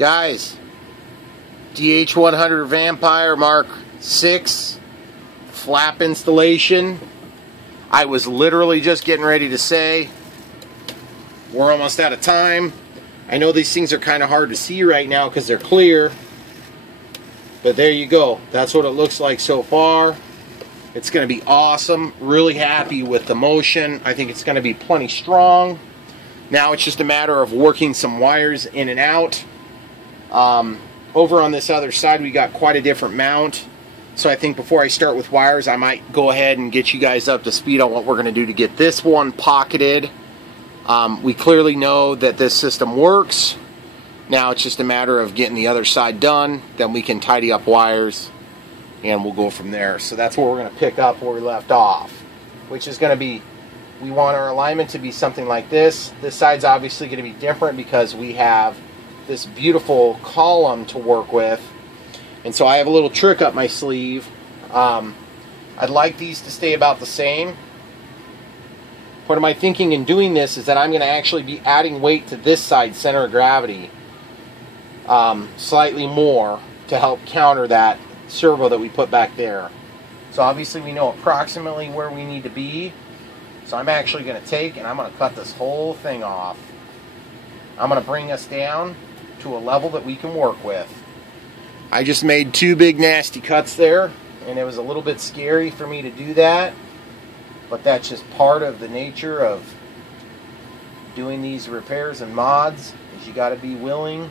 Guys, DH100 Vampire Mark 6 flap installation. I was literally just getting ready to say we're almost out of time. I know these things are kind of hard to see right now because they're clear, but there you go. That's what it looks like so far. It's going to be awesome. Really happy with the motion. I think it's going to be plenty strong. Now it's just a matter of working some wires in and out. Over on this other side we got quite a different mount, so I think before I start with wires I might go ahead and get you guys up to speed on what we're going to do to get this one pocketed. We clearly know that this system works. Now it's just a matter of getting the other side done, then we can tidy up wires and we'll go from there. So that's where we're going to pick up where we left off, which is going to be, we want our alignment to be something like this. This side's obviously going to be different because we have this beautiful column to work with, and so I have a little trick up my sleeve. I'd like these to stay about the same. Part of my thinking in doing this is that I'm going to actually be adding weight to this side, center of gravity, slightly more to help counter that servo that we put back there. So obviously we know approximately where we need to be. So I'm actually going to take and I'm going to cut this whole thing off. I'm going to bring us down to a level that we can work with. I just made two big nasty cuts there, and it was a little bit scary for me to do that, but that's just part of the nature of doing these repairs and mods, is you got to be willing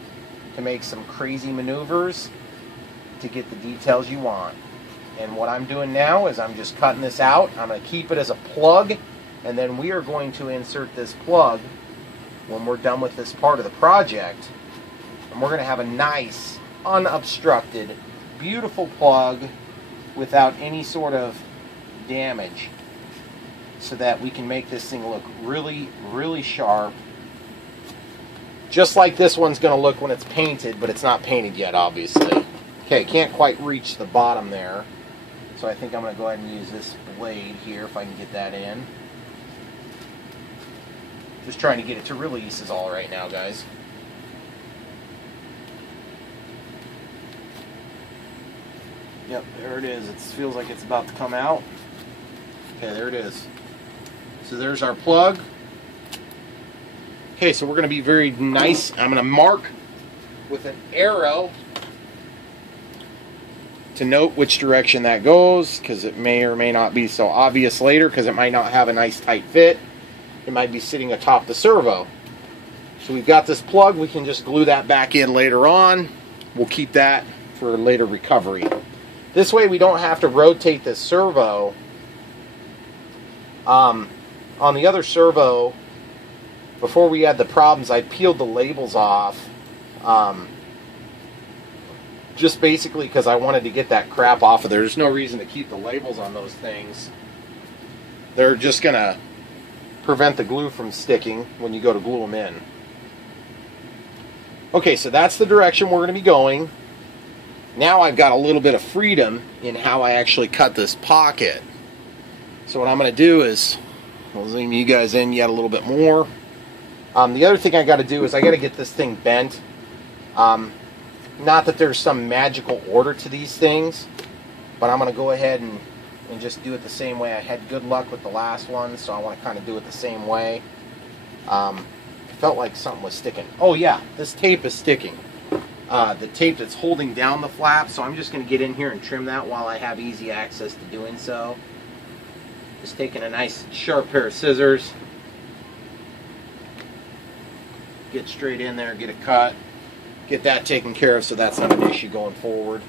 to make some crazy maneuvers to get the details you want. And what I'm doing now is I'm just cutting this out. I'm going to keep it as a plug, and then we are going to insert this plug when we're done with this part of the project. And we're going to have a nice, unobstructed, beautiful plug without any sort of damage, so that we can make this thing look really, really sharp. Just like this one's going to look when it's painted, but it's not painted yet, obviously. Okay, can't quite reach the bottom there, so I think I'm going to go ahead and use this blade here if I can get that in. Just trying to get it to release is all right now, guys. Yep, there it is. It feels like it's about to come out. Okay, there it is. So there's our plug. Okay, so we're going to be very nice. I'm going to mark with an arrow to note which direction that goes, because it may or may not be so obvious later, because it might not have a nice tight fit. It might be sitting atop the servo. So we've got this plug. We can just glue that back in later on. We'll keep that for later recovery. This way we don't have to rotate this servo. On the other servo, before we had the problems, I peeled the labels off. Just basically because I wanted to get that crap off of there. There's no reason to keep the labels on those things. They're just going to prevent the glue from sticking when you go to glue them in. Okay, so that's the direction we're going to be going. Now I've got a little bit of freedom in how I actually cut this pocket. So what I'm going to do is, I'll zoom you guys in yet a little bit more. The other thing I got to do is I got to get this thing bent. Not that there's some magical order to these things, but I'm going to go ahead and just do it the same way. I had good luck with the last one, so I want to kind of do it the same way. Felt like something was sticking. Oh yeah, this tape is sticking. The tape that's holding down the flap, so I'm just going to get in here and trim that while I have easy access to doing so. Just taking a nice sharp pair of scissors, get straight in there, get it cut, get that taken care of so that's not an issue going forward.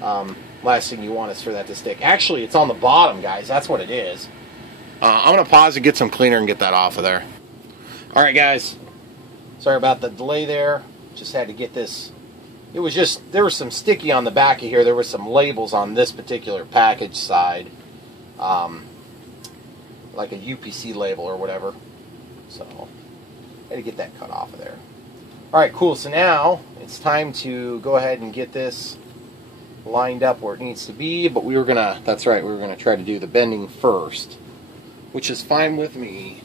Last thing you want is for that to stick. Actually, it's on the bottom, guys. That's what it is. I'm going to pause and get some cleaner and get that off of there. Alright, guys. Sorry about the delay there. Just had to get this. It was just, there was some sticky on the back of here. There were some labels on this particular package side. Like a UPC label or whatever. So, I had to get that cut off of there. Alright, cool. So now, it's time to go ahead and get this lined up where it needs to be. But we were going to, that's right, we were going to try to do the bending first. Which is fine with me.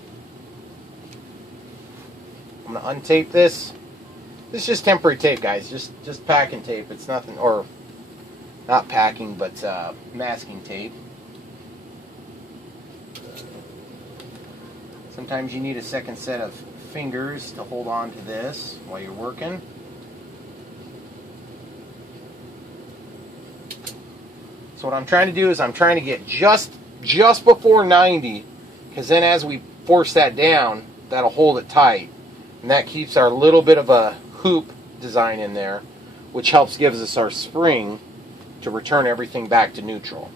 I'm going to untape this. This is just temporary tape, guys. Just packing tape. It's nothing, or not packing, but masking tape. Sometimes you need a second set of fingers to hold on to this while you're working. So what I'm trying to do is I'm trying to get just before 90, because then as we force that down, that'll hold it tight. And that keeps our little bit of a hoop design in there, which gives us our spring to return everything back to neutral.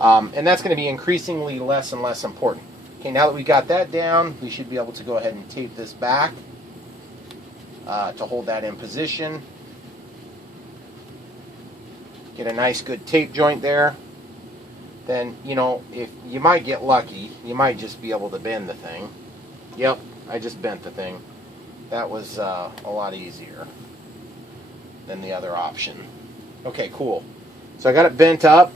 And that's going to be increasingly less and less important. Okay, now that we got that down, we should be able to go ahead and tape this back to hold that in position. Get a nice good tape joint there. Then, you know, if you might get lucky, you might just be able to bend the thing. Yep, I just bent the thing. That was a lot easier than the other option. Okay, cool. So I got it bent up.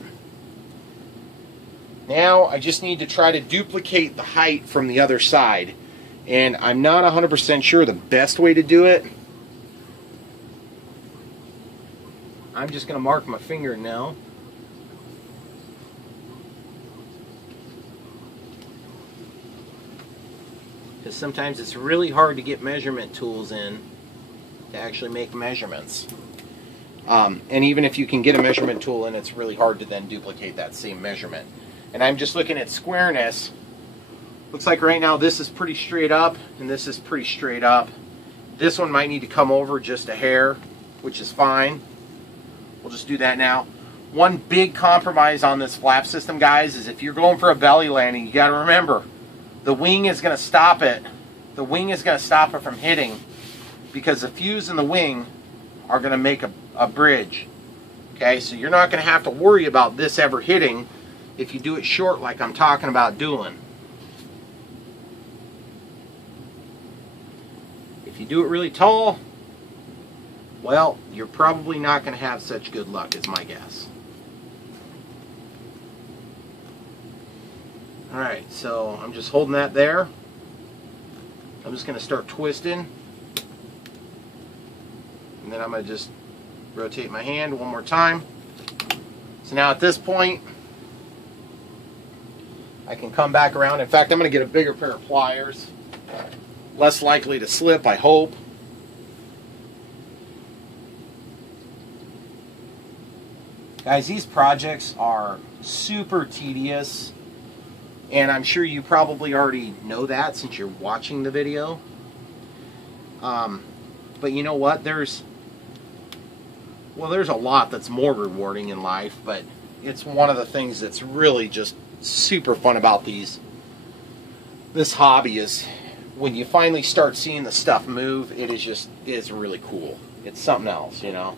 Now I just need to try to duplicate the height from the other side. And I'm not 100% sure the best way to do it. I'm just going to mark my finger now. Because sometimes it's really hard to get measurement tools in to actually make measurements. And even if you can get a measurement tool in, it's really hard to then duplicate that same measurement. And I'm just looking at squareness. Looks like right now this is pretty straight up and this is pretty straight up. This one might need to come over just a hair, which is fine. We'll just do that now. One big compromise on this flap system, guys, is if you're going for a belly landing, you got to remember the wing is going to stop it. The wing is going to stop it from hitting, because the fuse and the wing are going to make a bridge. Okay, so you're not going to have to worry about this ever hitting if you do it short like I'm talking about doing. If you do it really tall, well, you're probably not going to have such good luck, is my guess. Alright, so I'm just holding that there. I'm just going to start twisting. And then I'm going to just rotate my hand one more time. So now at this point, I can come back around. In fact, I'm going to get a bigger pair of pliers. Less likely to slip, I hope. Guys, these projects are super tedious, and I'm sure you probably already know that since you're watching the video. But you know what? There's a lot that's more rewarding in life, but it's one of the things that's really just super fun about this hobby is when you finally start seeing the stuff move, it is really cool. It's something else, you know.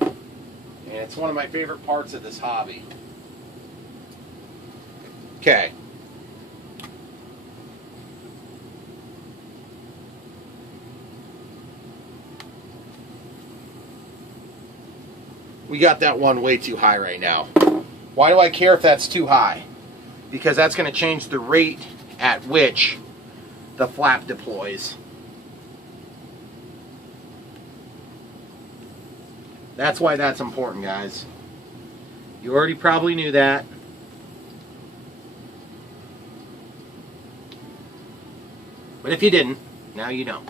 And it's one of my favorite parts of this hobby. Okay. We got that one way too high right now. Why do I care if that's too high? Because that's going to change the rate at which the flap deploys. That's why that's important, guys. You already probably knew that. But if you didn't, now you know.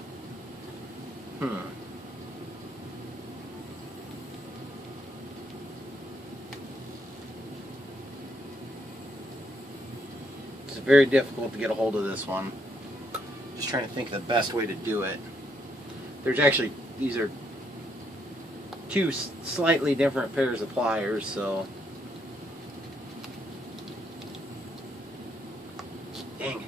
It's very difficult to get a hold of this one. Just trying to think of the best way to do it. There's actually, these are two slightly different pairs of pliers, so dang it.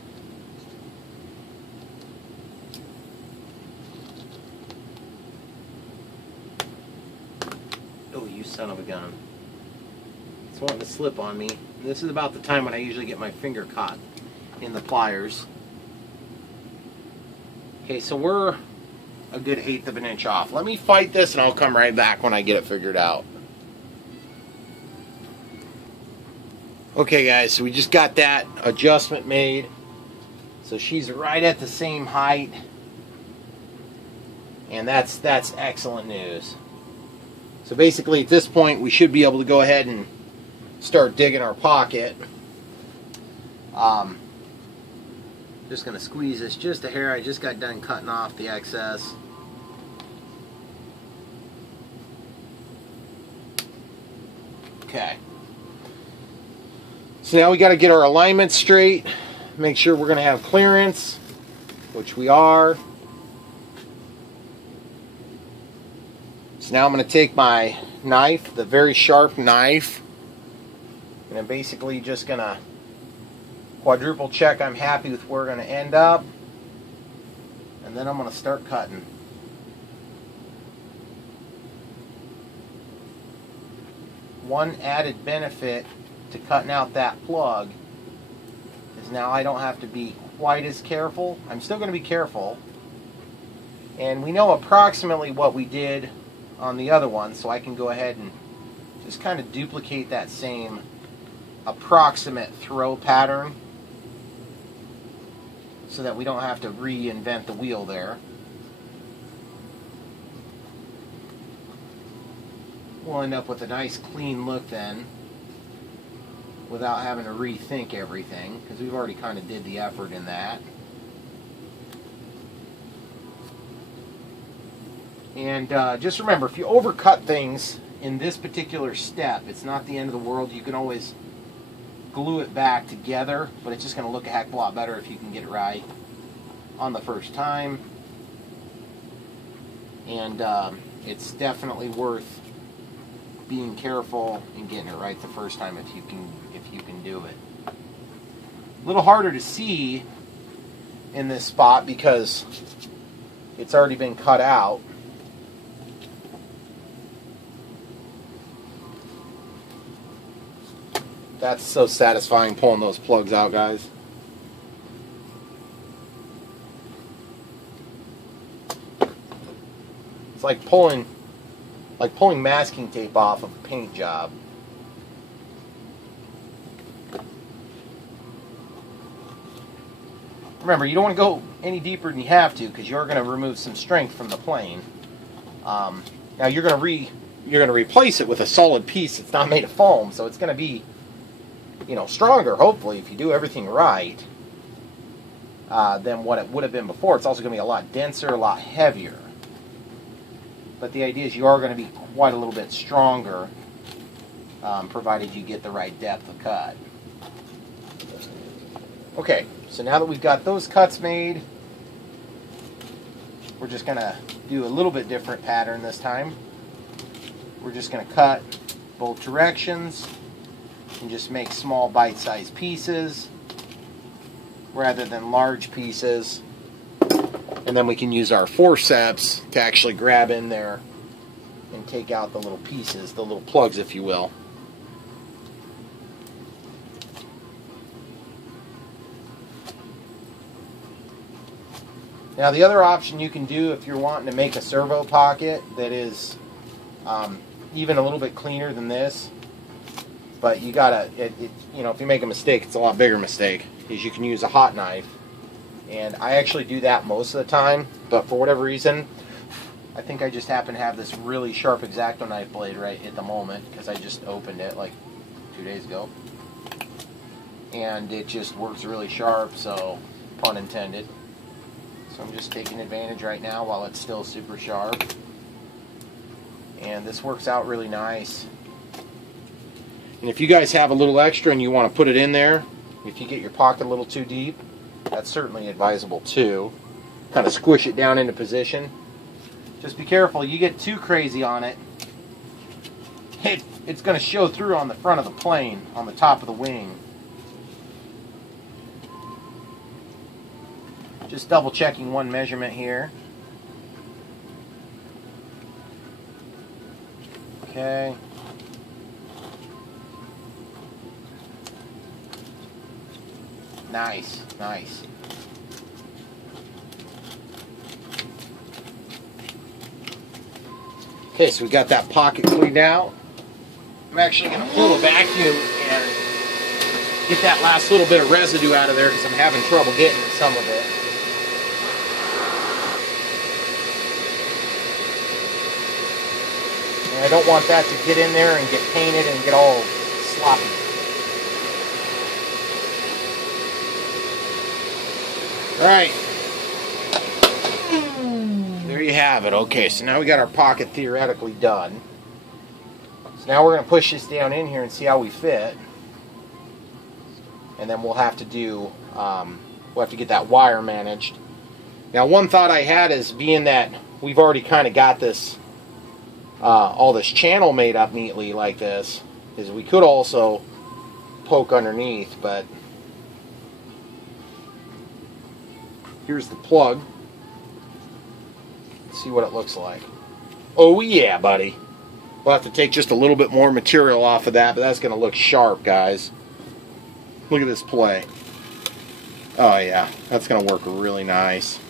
Oh, you son of a gun. It's wanting to slip on me. This is about the time when I usually get my finger caught in the pliers. Okay, so we're a good 1/8 of an inch off. Let me fight this and I'll come right back when I get it figured out. Okay guys, so we just got that adjustment made. So she's right at the same height. And that's excellent news. So basically at this point we should be able to go ahead and start digging our pocket. Just going to squeeze this just a hair. I just got done cutting off the excess. Okay. So now we got to get our alignment straight. Make sure we're going to have clearance, which we are. So now I'm going to take my knife, the very sharp knife, and I'm basically just going to quadruple check I'm happy with where we're going to end up, and then I'm going to start cutting. One added benefit to cutting out that plug is now I don't have to be quite as careful. I'm still going to be careful, and we know approximately what we did on the other one, so I can go ahead and just kind of duplicate that same approximate throw pattern so that we don't have to reinvent the wheel there. We'll end up with a nice clean look then without having to rethink everything, because we've already kind of did the effort in that. And just remember, if you overcut things in this particular step, it's not the end of the world. You can always glue it back together, but it's just going to look a heck of a lot better if you can get it right on the first time. And it's definitely worth being careful and getting it right the first time if you can do it. A little harder to see in this spot because it's already been cut out. That's so satisfying pulling those plugs out, guys. It's like pulling masking tape off of a paint job. Remember, you don't want to go any deeper than you have to, because you're going to remove some strength from the plane. Now you're going to replace it with a solid piece that's not made of foam, so it's going to be, you know, stronger, hopefully, if you do everything right, than what it would have been before. It's also going to be a lot denser, a lot heavier. But the idea is you are going to be quite a little bit stronger, provided you get the right depth of cut. Okay, so now that we've got those cuts made, we're just going to do a little bit different pattern this time. We're just going to cut both directions and just make small bite-sized pieces rather than large pieces. And then we can use our forceps to actually grab in there and take out the little pieces, the little plugs, if you will. Now the other option you can do if you're wanting to make a servo pocket that is even a little bit cleaner than this, but you gotta, you know, if you make a mistake, it's a lot bigger mistake, is you can use a hot knife. And I actually do that most of the time, but for whatever reason, I think I just happen to have this really sharp X-Acto knife blade right at the moment, because I just opened it like 2 days ago. And it just works really sharp, so pun intended. So I'm just taking advantage right now while it's still super sharp. And this works out really nice. And if you guys have a little extra and you want to put it in there, if you get your pocket a little too deep, that's certainly advisable too. Kind of squish it down into position. Just be careful, you get too crazy on it, it's going to show through on the front of the plane, on the top of the wing. Just double checking one measurement here. Okay. Nice, nice. Okay, so we got that pocket cleaned out. I'm actually going to pull a vacuum and get that last little bit of residue out of there because I'm having trouble getting some of it. And I don't want that to get in there and get painted and get all sloppy. Alright. There you have it. Okay, so now we got our pocket theoretically done. So now we're going to push this down in here and see how we fit. And then we'll have to do, we'll have to get that wire managed. Now one thought I had is, being that we've already kind of got this, all this channel made up neatly like this, is we could also poke underneath, but here's the plug. Let's see what it looks like. Oh yeah, buddy. We'll have to take just a little bit more material off of that, but that's going to look sharp, guys. Look at this play. Oh yeah, that's going to work really nice.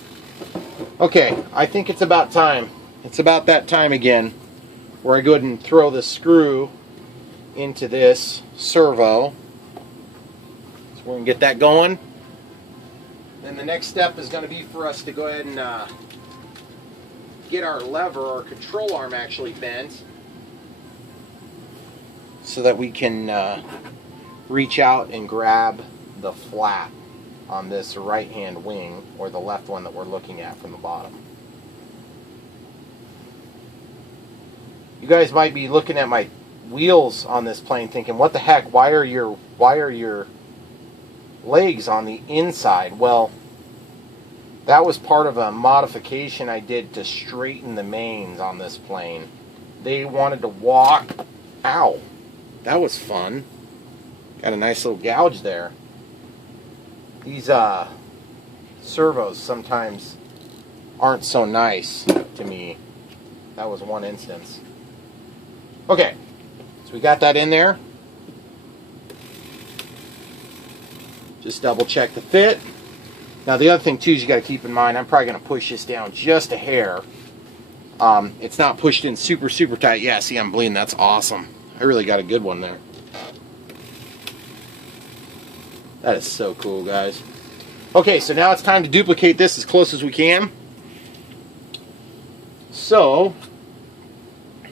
Okay, I think it's about time. It's about that time again where I go ahead and throw the screw into this servo. So we're going to get that going. Then the next step is going to be for us to go ahead and get our lever, our control arm actually bent, so that we can reach out and grab the flap on this right hand wing, or the left one that we're looking at from the bottom. You guys might be looking at my wheels on this plane thinking, what the heck, why are your legs on the inside? Well, that was part of a modification I did to straighten the mains on this plane. They wanted to walk. Ow, that was fun. Got a nice little gouge there. These servos sometimes aren't so nice to me. That was one instance. Okay, so we got that in there. Just double check the fit. Now the other thing too is you got to keep in mind, I'm probably going to push this down just a hair. It's not pushed in super tight. Yeah, see, I'm bleeding. That's awesome. I really got a good one there. That is so cool, guys. Okay, so now it's time to duplicate this as close as we can. So,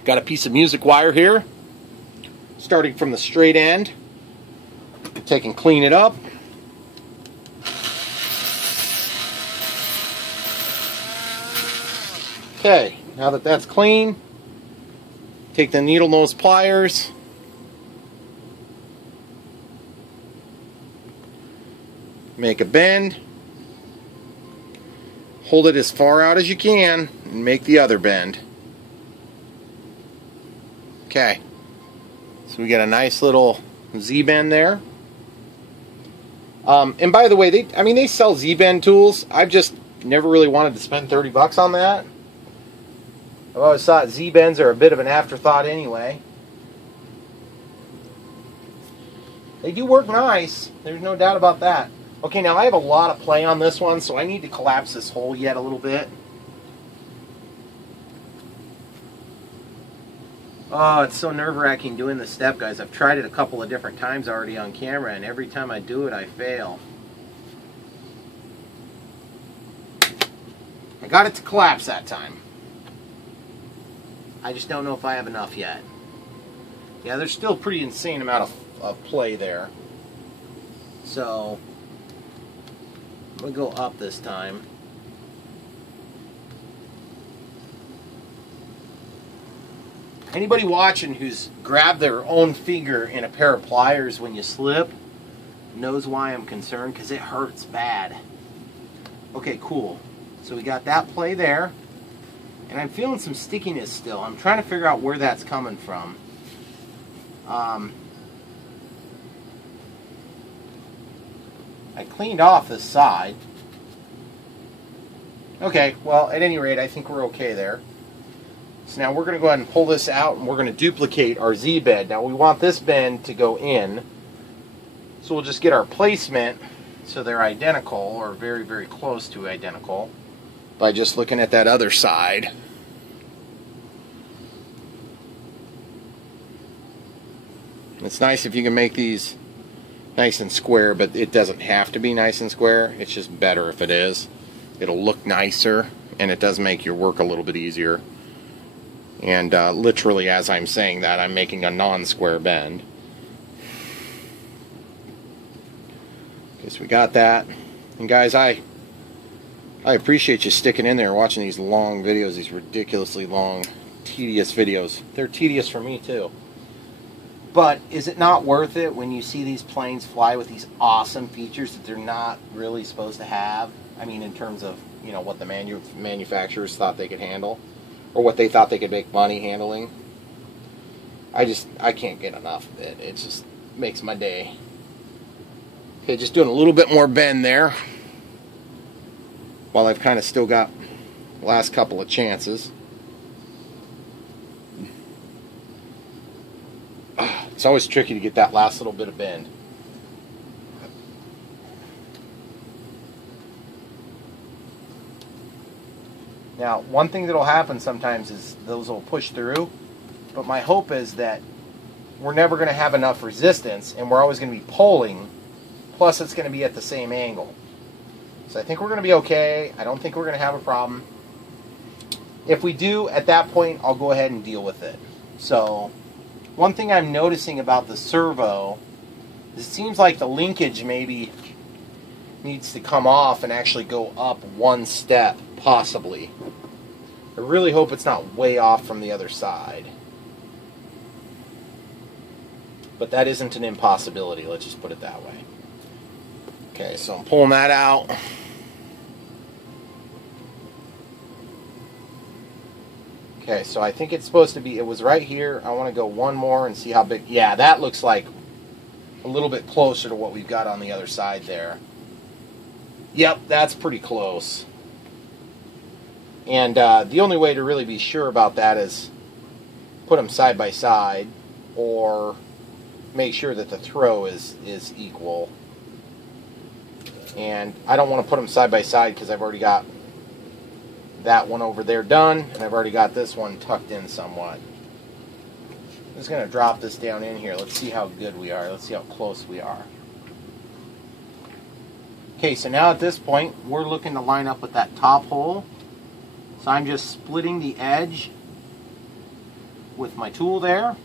got a piece of music wire here, starting from the straight end. Take and clean it up. Okay, now that that's clean, take the needle nose pliers, make a bend, hold it as far out as you can, and make the other bend. Okay, so we got a nice little Z-bend there. And by the way, they sell Z-bend tools. I've just never really wanted to spend 30 bucks on that. I've always thought Z-bends are a bit of an afterthought anyway. They do work nice, there's no doubt about that. Okay, now I have a lot of play on this one, so I need to collapse this hole yet a little bit. Oh, it's so nerve-wracking doing this step, guys. I've tried it a couple of different times already on camera, and every time I do it, I fail. I got it to collapse that time. I just don't know if I have enough yet. Yeah, there's still a pretty insane amount of play there. So, I'm going to go up this time. Anybody watching who's grabbed their own finger in a pair of pliers when you slip knows why I'm concerned, because it hurts bad. Okay, cool. So we got that play there. And I'm feeling some stickiness still. I'm trying to figure out where that's coming from. I cleaned off this side. Okay, well, at any rate, I think we're okay there. So now we're going to go ahead and pull this out, and we're going to duplicate our Z-bed. Now we want this bend to go in. So we'll just get our placement so they're identical, or very close to identical, by just looking at that other side. It's nice if you can make these nice and square, but it doesn't have to be nice and square. It's just better if it is. It'll look nicer, and it does make your work a little bit easier. And literally, as I'm saying that, I'm making a non-square bend. Okay, so we got that. And guys, I appreciate you sticking in there and watching these long videos, these ridiculously long, tedious videos. They're tedious for me too. But is it not worth it when you see these planes fly with these awesome features that they're not really supposed to have? I mean, in terms of, you know, what the manufacturers thought they could handle, or what they thought they could make money handling. I can't get enough of it. It just makes my day. Okay, just doing a little bit more bend there, while I've kind of still got the last couple of chances. It's always tricky to get that last little bit of bend. Now, one thing that'll happen sometimes is those will push through, but my hope is that we're never going to have enough resistance, and we're always going to be pulling, plus it's going to be at the same angle. So I think we're going to be okay. I don't think we're going to have a problem. If we do, at that point, I'll go ahead and deal with it. So one thing I'm noticing about the servo is it seems like the linkage maybe needs to come off and actually go up one step, possibly. I really hope it's not way off from the other side. But that isn't an impossibility, let's just put it that way. Okay, so I'm pulling that out. Okay, so I think it's supposed to be, it was right here. I want to go one more and see how big. Yeah, that looks like a little bit closer to what we've got on the other side there. Yep, that's pretty close. And the only way to really be sure about that is put them side by side, or make sure that the throw is equal. And I don't want to put them side by side because I've already got that one over there done, and I've already got this one tucked in somewhat. I'm just going to drop this down in here. Let's see how good we are. Let's see how close we are. Okay, so now at this point, we're looking to line up with that top hole. So I'm just splitting the edge with my tool there.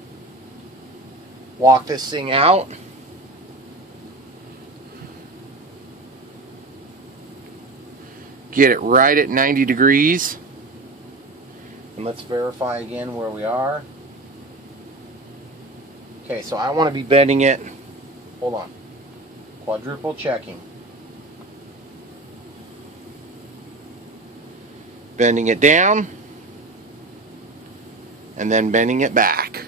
Walk this thing out. Get it right at 90 degrees. And let's verify again where we are. Okay, so I want to be bending it. Hold on. Quadruple checking. Bending it down. And then bending it back.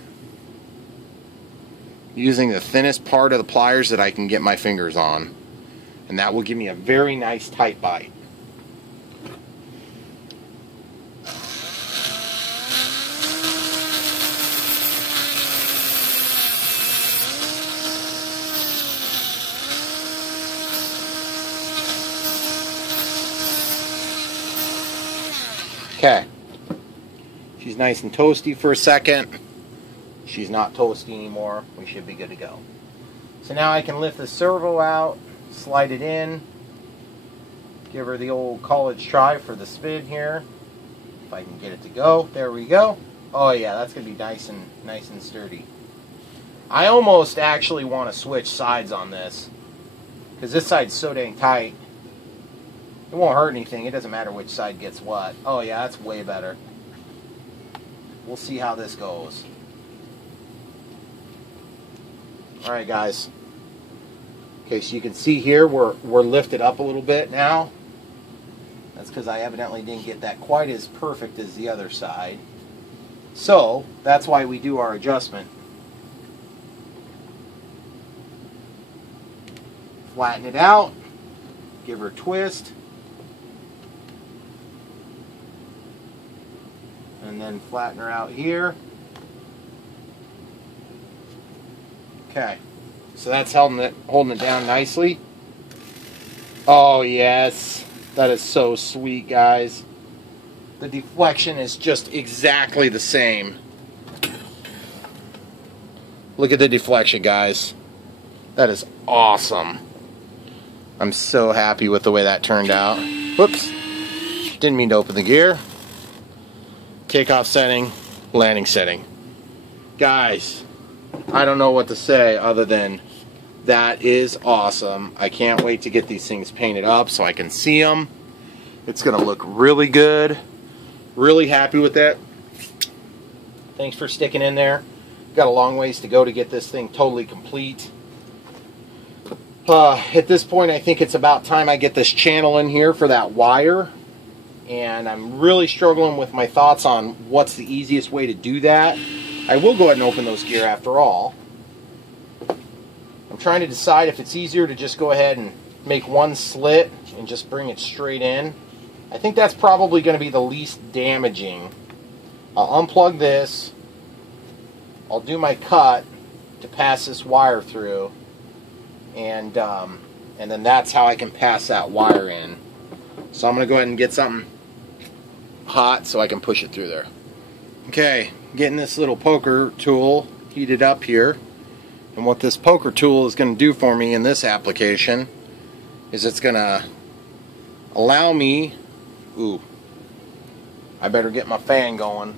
Using the thinnest part of the pliers that I can get my fingers on. And that will give me a very nice tight bite. Okay, she's nice and toasty for a second. She's not toasty anymore. We should be good to go. So now I can lift the servo out, slide it in, give her the old college try for the spin here. If I can get it to go, there we go. Oh yeah, that's gonna be nice and sturdy. I almost actually want to switch sides on this because this side's so dang tight. It won't hurt anything. It doesn't matter which side gets what. Oh yeah, that's way better. We'll see how this goes. Alright guys. Okay, so you can see here we're lifted up a little bit now. That's because I evidently didn't get that quite as perfect as the other side. So, that's why we do our adjustment. Flatten it out. Give her a twist. And then flatten her out here. Okay, so that's holding it down nicely. Oh yes, that is so sweet, guys. The deflection is just exactly the same. Look at the deflection, guys. That is awesome. I'm so happy with the way that turned out. Whoops, didn't mean to open the gear. Takeoff setting, landing setting. Guys, I don't know what to say other than that is awesome. I can't wait to get these things painted up so I can see them. It's going to look really good. Really happy with that. Thanks for sticking in there. Got a long ways to go to get this thing totally complete. At this point, I think it's about time I get this channel in here for that wire. And I'm really struggling with my thoughts on what's the easiest way to do that. I will go ahead and open those gear after all. I'm trying to decide if it's easier to just go ahead and make one slit and just bring it straight in. I think that's probably going to be the least damaging. I'll unplug this. I'll do my cut to pass this wire through. And then that's how I can pass that wire in. So I'm going to go ahead and get something hot so I can push it through there. Okay, getting this little poker tool heated up here. And what this poker tool is going to do for me in this application is it's going to allow me, I better get my fan going,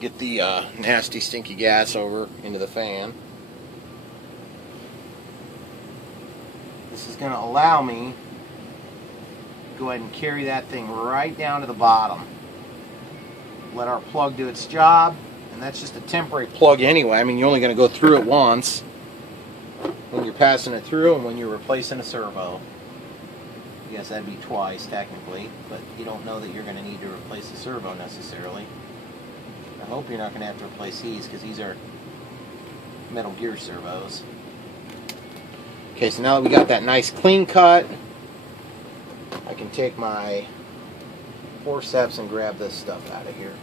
get the nasty stinky gas over into the fan. This is going to allow me to go ahead and carry that thing right down to the bottom. Let our plug do its job. And that's just a temporary plug anyway. I mean, you're only going to go through it once when you're passing it through and when you're replacing a servo. I guess that'd be twice technically, but you don't know that you're going to need to replace the servo necessarily. I hope you're not going to have to replace these because these are Metal Gear servos. Okay, so now that we got that nice clean cut, I can take my forceps and grab this stuff out of here.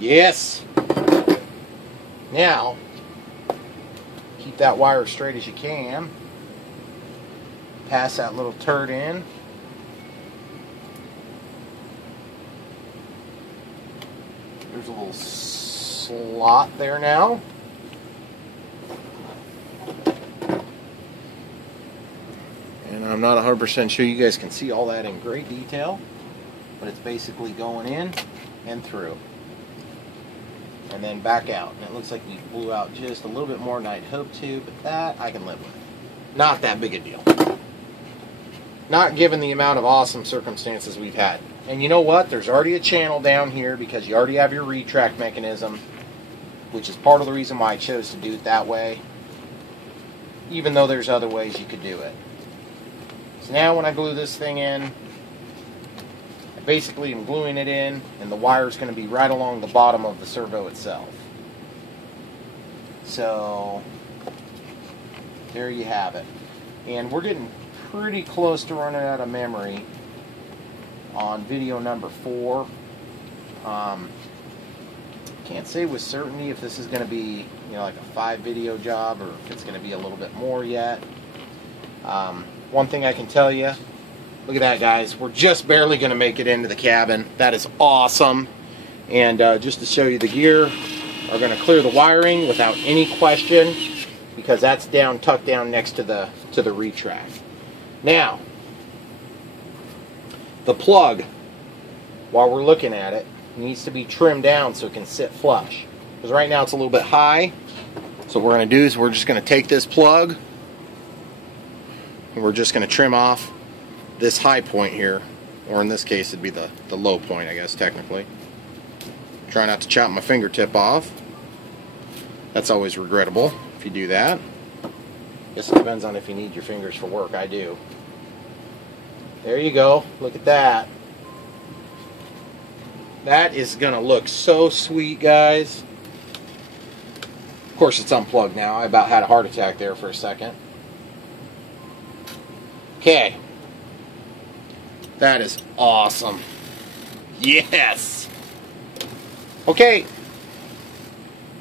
Yes! Now, keep that wire as straight as you can. Pass that little turd in. There's a little slot there now. And I'm not 100% sure you guys can see all that in great detail, but it's basically going in and through. And then back out. And it looks like we blew out just a little bit more than I'd hoped to, but that I can live with. Not that big a deal. Not given the amount of awesome circumstances we've had. And you know what? There's already a channel down here because you already have your retract mechanism, which is part of the reason why I chose to do it that way, even though there's other ways you could do it. So now when I glue this thing in, basically I'm gluing it in, and the wire is going to be right along the bottom of the servo itself. So there you have it. And we're getting pretty close to running out of memory on video number 4. Can't say with certainty if this is going to be, like a 5 video job or if it's going to be a little bit more yet. One thing I can tell you, look at that, guys. We're just barely going to make it into the cabin. That is awesome. And just to show you, the gear are going to clear the wiring without any question because that's tucked down next to the retract. Now, the plug, while we're looking at it, needs to be trimmed down so it can sit flush. Because right now it's a little bit high. So what we're going to do is we're just going to take this plug and we're just going to trim off this high point here, or in this case it'd be the low point, I guess, technically. Try not to chop my fingertip off. That's always regrettable if you do that. Guess it depends on if you need your fingers for work. I do. There you go. Look at that. That is gonna look so sweet, guys. Of course it's unplugged now. I about had a heart attack there for a second. Okay. That is awesome. Yes! Okay.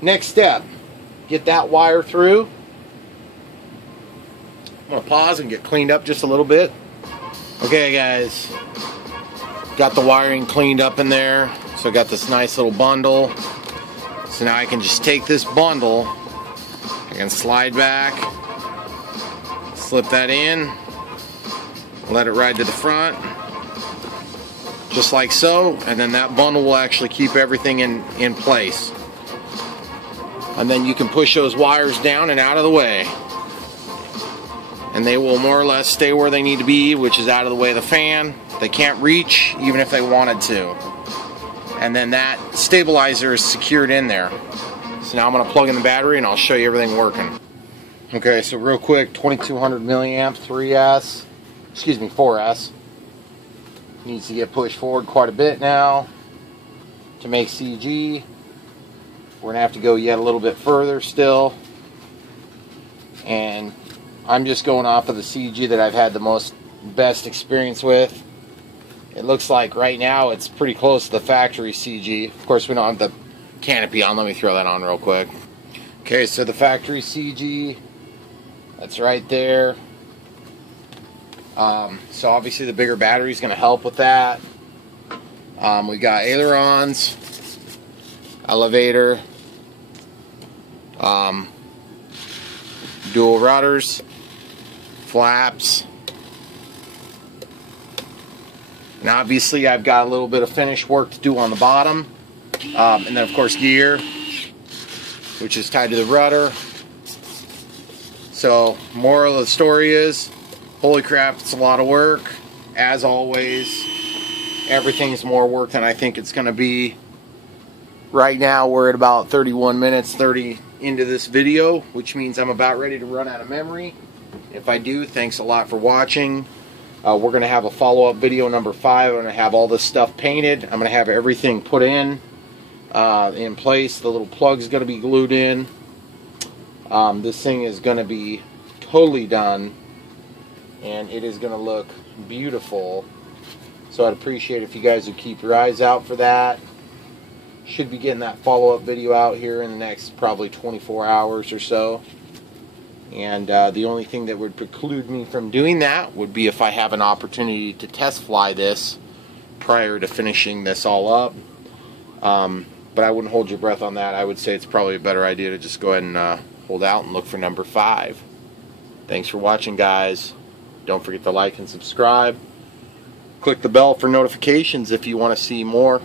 Next step. Get that wire through. I'm going to pause and get cleaned up just a little bit. Okay, guys. Got the wiring cleaned up in there. So I got this nice little bundle. So now I can just take this bundle. I can slide back. Slip that in. Let it ride to the front. just like so, and then that bundle will actually keep everything in place. And then you can push those wires down and out of the way, and they will more or less stay where they need to be, which is out of the way of the fan. They can't reach even if they wanted to. And then that stabilizer is secured in there. So now I'm going to plug in the battery and I'll show you everything working. Okay, so real quick, 2200 milliamp 3S, excuse me, 4S. Needs to get pushed forward quite a bit now to make CG. We're going to have to go yet a little bit further still. And I'm just going off of the CG that I've had the best experience with. It looks like right now it's pretty close to the factory CG. Of course, we don't have the canopy on. Let me throw that on real quick. Okay, so the factory CG, that's right there. So obviously the bigger battery is going to help with that. We got ailerons, elevator, dual rudders, flaps, and obviously I've got a little bit of finish work to do on the bottom, and then of course gear, which is tied to the rudder. So moral of the story is, holy crap, it's a lot of work. As always, everything's more work than I think it's going to be. Right now we're at about 31 minutes 30 into this video, which means I'm about ready to run out of memory. If I do, thanks a lot for watching. We're going to have a follow-up video number 5. I'm going to have all this stuff painted. I'm going to have everything put in place. The little plug's going to be glued in. This thing is going to be totally done, and it is going to look beautiful. So I'd appreciate if you guys would keep your eyes out for that. Should be getting that follow-up video out here in the next probably 24 hours or so. And the only thing that would preclude me from doing that would be if I have an opportunity to test fly this prior to finishing this all up. But I wouldn't hold your breath on that. I would say it's probably a better idea to just go ahead and hold out and look for number 5. Thanks for watching, guys. Don't forget to like and subscribe. Click the bell for notifications if you want to see more.